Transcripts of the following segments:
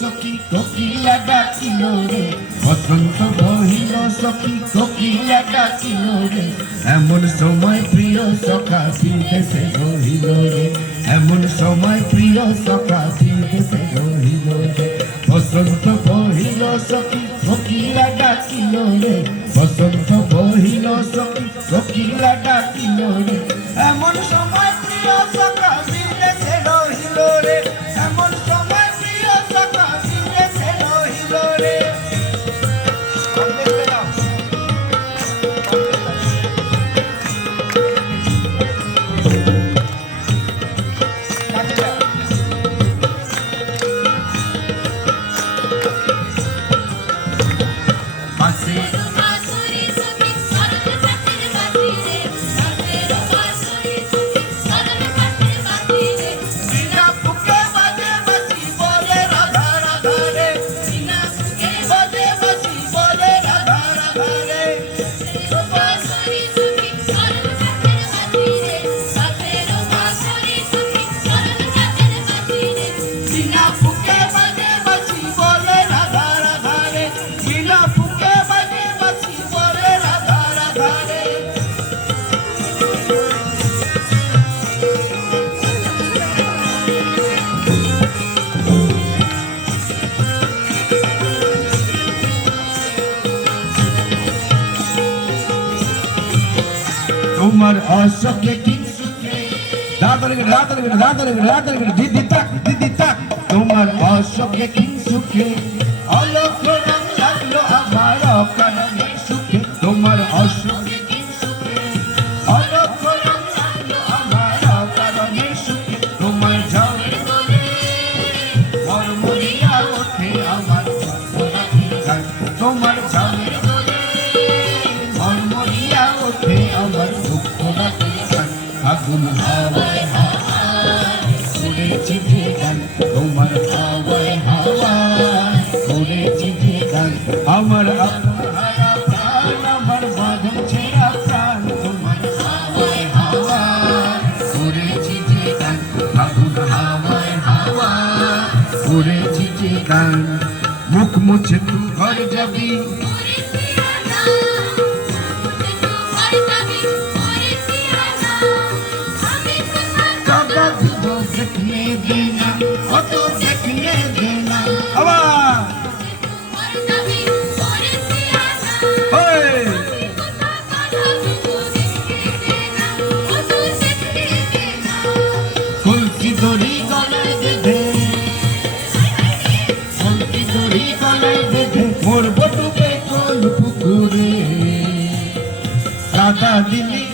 সখী কোকিলা ডাকিল রে, বসন্ত বহিল সখী কোকিলা ডাকিল রে, এমন সময় প্রিয় সখা বিদেশে রহিল রে, এমন সময় প্রিয় সখা বিদেশে রহিল রে। বসন্ত বহিল সখী কোকিলা ডাকিল রে, বসন্ত বহিল সখী কোকিলা ডাকিল রে, এমন সময় প্রিয় সখা বিদেশে রহিল রে, এমন সময় তোমার অশোকে কিংসুকে তোমার অশোকে কিংসুকে অলোক রং লাগলো আমার অকারণে সুখে, তোমার অশোকে কিংসুকে অলোক রং লাগলো আমার অকারণে সুখে, তোমার ঝড়ের বলে মরমরিয়া ওঠে আমার গান, তোমার ঝড়ের বলে মরমরিয়া ওঠে আমার আগুন হাওয়ায় হাওয়ায় উড়েছি যে গান, তোমার হাওয়ায় হাওয়ায় উড়েছি যে গান, আমার আপনারা প্রাণ আমার বাঁধন ছেঁড়া প্রাণ, তোমার হাওয়ায় হাওয়ায় উড়েছি যে গান, আগুন হাওয়ায় হাওয়ায় উড়েছি যে গান। মুখ মুছে তুই ঘর যাবি, देखने देना वो तो देखने देना हवा कुल्फी दौड़ी गलाय दे, कुल्फी दौड़ी गलाय दे, मोर बटुके कोन पुकुरे दादा दिली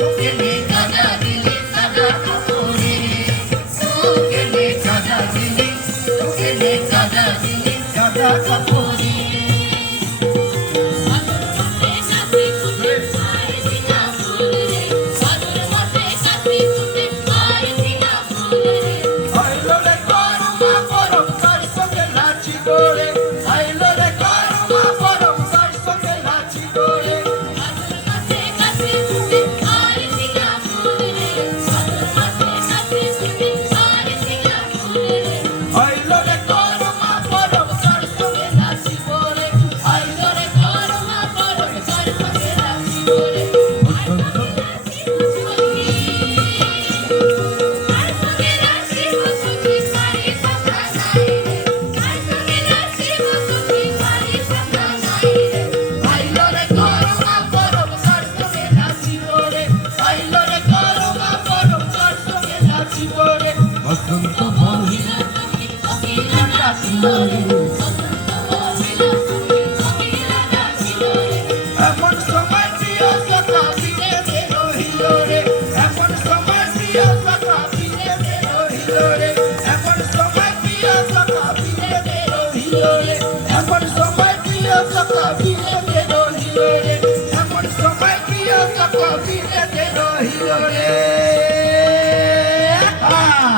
তোকে নে দাদা দিলি সাদা পুকুরে,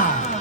না